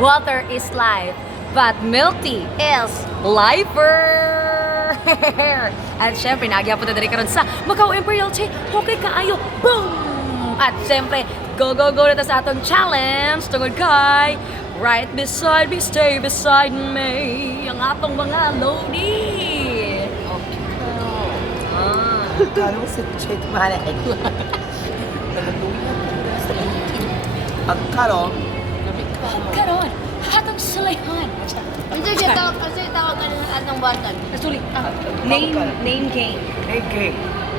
water is life, but milk tea is lifer! At syempre, nagyapon na dali karon sa MACAO Imperial Jhay, okay kaayo, boom! At syempre, go na ta sa atong challenge tungod kay right beside me, stay beside me, ang atong mga loadie. Okay. Kala mo si Jhay Dumanig. Ang karon, Karon, hatong sulayhan. Hindi siya tawag kasi tawag ka ng atong button. Sorry, name game. okay.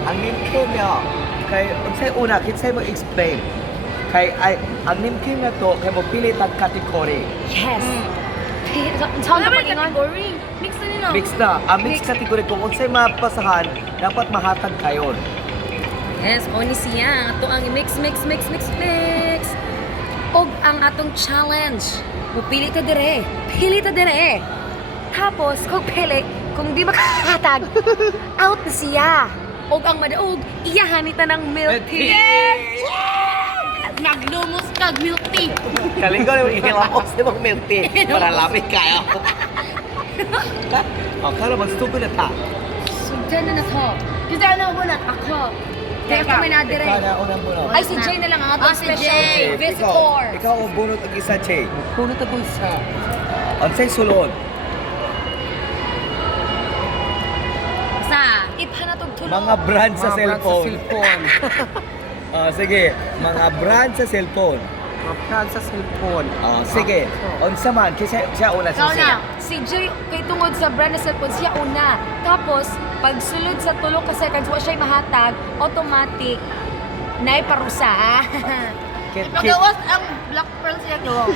Ang name game niya, kay unsay una, kinsay mo explain. Kay ang name game na to, kay mo pili tag category. Yes. Saan ka pag-ingon? category. Mix na nila. Mix na. Ang mix category kung unsay mapasahan, dapat mahatag kayon. Yes, o ni siya. Ito ang mix. Og ang atong challenge. Pili ta dire. Tapos, kung pili, kung di makahatag, out na siya. Og ang madaog, iyahan nita ng milk tea. Naglumos kag milk tea. Kaling ko naman ihilakos sa mga milk tea para lamig kayo. Kala magstugo na ta. Sugdan na to. Kasi ano muna? Ako. Kaya ka may nadire. Ikaw na unang bunot. Ay, si Jhay na lang ang atong si special Jhay. visitor. Ikaw ang bunot ang isa, Jhay. Puno ta po isa. Unsay sulod? Sa. Ipha na tong tulo. Mga brand sa cellphone. Sige, mga brand sa cellphone. Sige, unsa man, kasi siya una Ikaw siya. na. Si Jhay, kay tungod sa brand na cellphone, siya una. Tapos, pag sulod sa tulo ka seconds, wa siya'y mahatag, automatic, na'y parusa. Pagawas ang black pearl siya ko.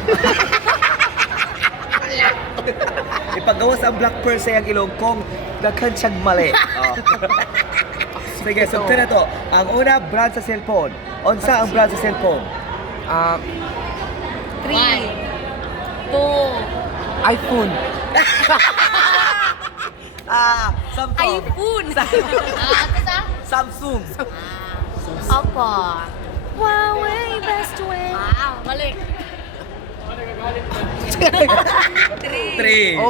Ipagawas ang black pearl sa iyang ilong kung daghan siyang mali. Sige, sugta na to. Ang una, brand sa cellphone. Unsa ang brand sa cellphone? 3, 2, iPhone. Samsung. iPhone! Kita? Samsung. Oppo. Huawei, best way. Mali. 3, 2,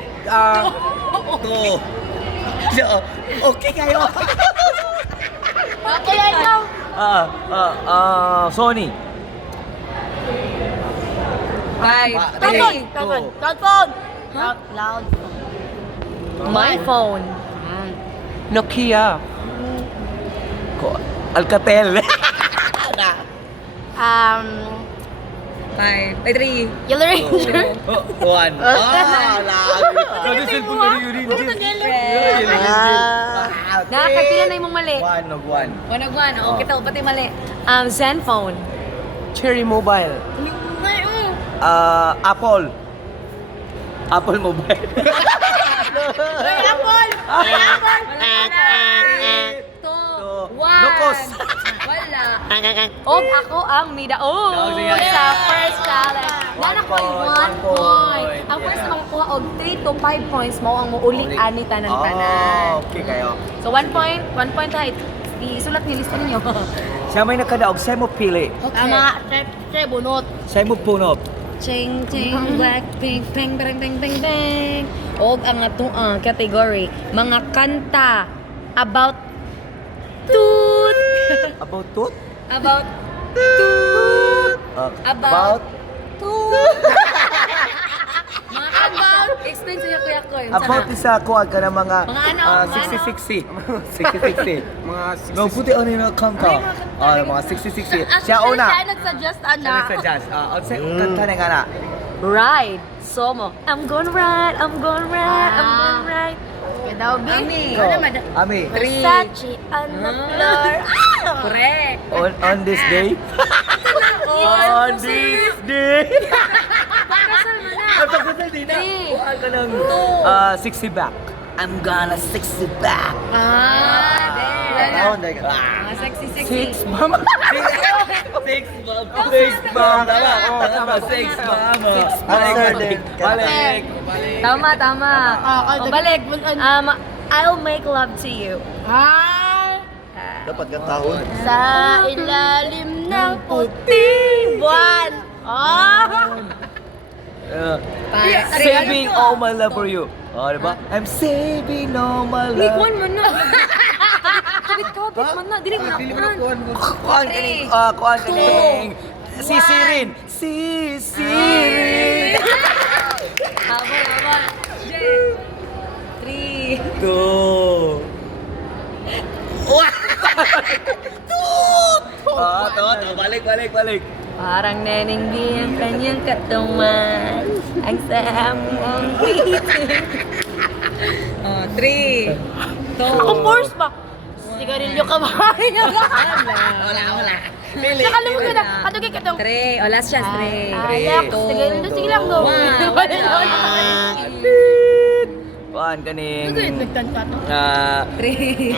okay kayo. Okay, ikaw. Sony. 5, 3, Cellphone. Loud. my phone. Nokia. Alcatel. 5, 3. Yellow Ranger. 1. Ano cellphone mo yun? Nakakapila na yung mali. 1 of 1. 1 of 1. Okay, tao, pati mali. Zenfone. Cherry Mobile. Apple. Apple Mobile. Apple. Nukos. Wala. Og ako ang midaog sa first challenge. Nana ko 1 point. Ang first na makakuha og 3 to 5 points mo ang muulian ni tanan-tanan. Okay kayo. So 1 point height. Isulat ni lista ninyo. Siya may nakadaog, siya mo pili. Ama, tre bunot. Siya mo punot. Ching ching black pink bang bang bang bang bang. Og ang atong category mga kanta about toot. About tooth? About toot. About toot. Mga about explain sa kuya ko. About isa ko ka ng mga Mga ano, 60-60. 60-60. Mga No, puti ano yung kanta. Mga 60-60. Siya una. Siya nagsuggest, Siya ana. nagsuggest. Unsay kanta na nga na. Ride. Somo. I'm gonna ride. I'm gonna ride. Kaya daw, B. Ikaw, Ami. Versace on the floor. Correct. On this day? On this day? Pagkasal mo na. Ang pagkasal din na. Three. Kuha ka ng 60 back. I'm gonna 60 back. Mga sexy. Six, mama. Six, mama. Tama, six, mama. Balik. Tama. O, balik. I'll make love to you. Dapat ka taon. Sa ilalim ng puting buwan. saving all my love for you. Oh, diba? I'm saving all my love. Likuan man na. Kapit man na. Dili man na. Kuan kaning. Sisirin. Sisirin. Habol. Jay. 3. Two. Balik. Parang nenenggi ang kanyang katawan. Ang samong pitin. 3. Of course ba? Sigarilyo ka ba? Wala. Saka alam mo ka na, katugay ka daw. 3. O, last chance. 3. Ayak, sigarilyo. Sige lang daw. Kuan kaning. Nagkanta to. 3.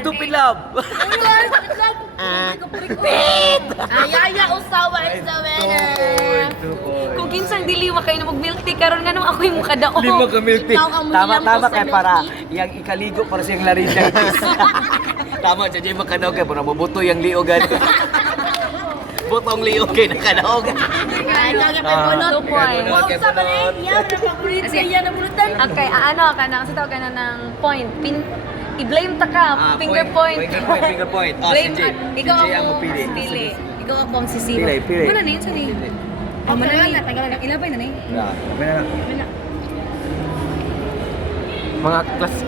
Stupid love. Yaya Ozawa is the winner. Kung kinsang diliwa kayo na mag-milk tea, karon nga nung ako yung mukadaog. Lima ka milk tea. Ikaw ang Tama mulang ko kay sa para milk yang ikaligo para siyang laryngitis. Tama siya Jay makadaog kay para mabuto yang liogan. Butong liog kay nakadaog. Ay, kaya kay bunot. 2 points. Wow, sa balay. Yan, ang paborito yan ang bunutan. Okay, ano ka na, kasi tawag ka na ng point. I-blame ta ka, finger point. Finger point. Blame, ikaw Jay ang ang mapili. pili. Ikaw ako ang sisibo. Pili. Ano na yun, sorry? Tagalan. Ilabay na na yun. Mga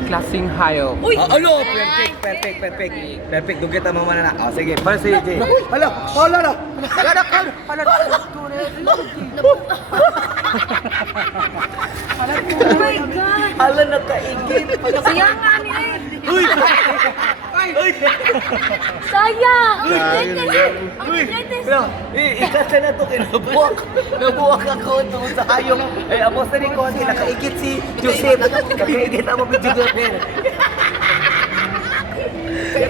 klaseng hayo. Uy! Ano? Perfect. Dugit ang mga na. Oh, sige. Para si Jay. Hala. Oh my God! Hala nakaigit. Sayang nga ni eh! Uy. Sayang! Pero, ikasa na to kay nabuwak ako tungkol sa hayong. Eh, amo sa ni ko nakaigit si Joseph. Nakaigit ang mga videographer.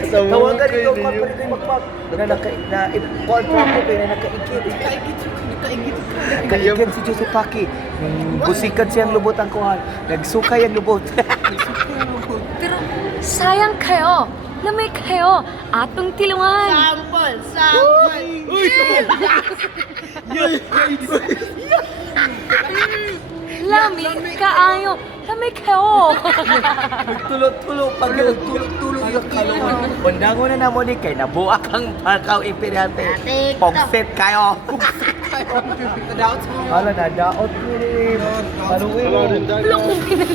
Tawagan ito pag pwede magpap. Na ipon ko kaya nakaigit. Nakaigit si Joseph Paki. Busikan siyang lubot ang kuhan. Nagsukay ang lubot. Pero sayang kayo! Lamay kayo! Atong tilungan! Sample. Lamay kaayo! Lamay kayo! Tulog-tulog pag tulog-tulog yung kalungan. Bundango na namo ni kay nabuak ang MACAO IMPERIAL. Pogset kayo. Hala na daot ko ni. Paluwi. Blok mo pinag